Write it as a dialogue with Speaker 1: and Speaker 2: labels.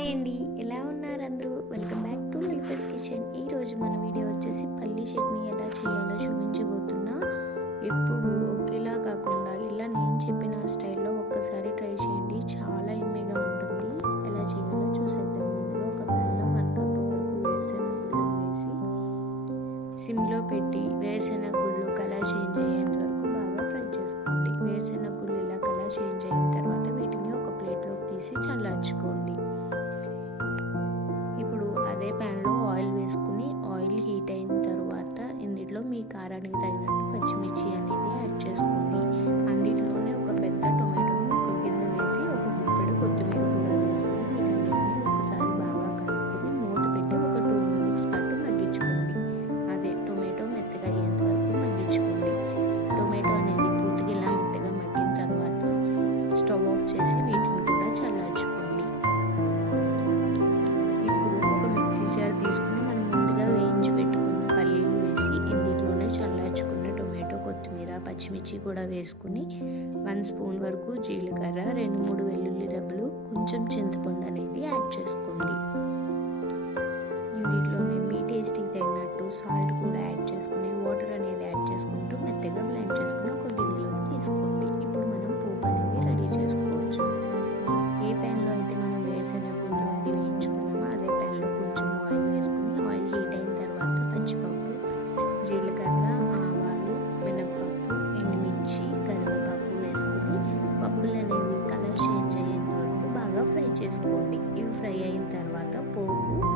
Speaker 1: Hi అండి. ఎలా ఉన్నారు అందరూ? వెల్కమ్ బ్యాక్ టు వెల్ఫేస్ కిచెన్. ఈరోజు మన వీడియో వచ్చేసి పల్లి చట్నీ ఎలా చేయాలో చూపించబోతున్నా. ఎప్పుడు ఒకేలా కాకుండా ఇలా నేను చెప్పిన స్టైల్లో ఒక్కసారి ట్రై చేయండి. చాలా ఎమ్మెగా ఉంటుంది. ఎలా చేయాలో చూసేద్దాం. ముందుగా ఒక ప్యాన్లో వన్ కప్ వరకు వేరుశెనగ గుళ్ళు వేసి సిమ్లో పెట్టి వేరుశెనగ గుళ్ళు కలర్ చేంజ్ అయ్యేంత వరకు ఈ కారానికి తగినట్టు పచ్చిమిర్చి అనేది యాడ్ చేసుకోండి అందులోనే ఒక పెద్ద టొమాటోను ఒక గిన్నె వేసి ఒక గుప్పెడు కొత్తిమీర కూడా వేసుకొని వీటన్నిటిని ఒకసారి బాగా కలుపుకొని మూత పెట్టి ఒక టూ మినిట్స్ పాటు మగ్గించుకోండి. అదే టొమాటో మెత్తగా అయ్యేంత వరకు మగ్గించుకోండి. టొమాటో అనేది పూర్తిగా ఇలా మెత్తగా మగ్గిన తర్వాత స్టవ్ ఆఫ్ చేసి వీటిని పచ్చిమిర్చి కూడా వేసుకుని వన్ స్పూన్ వరకు జీలకర్ర రెండు మూడు వెల్లుల్లి రెబ్బలు కొంచెం చింతపండు అనేది యాడ్ చేసుకోండి ఇవి ఫ్రై అయిన తర్వాత పోపు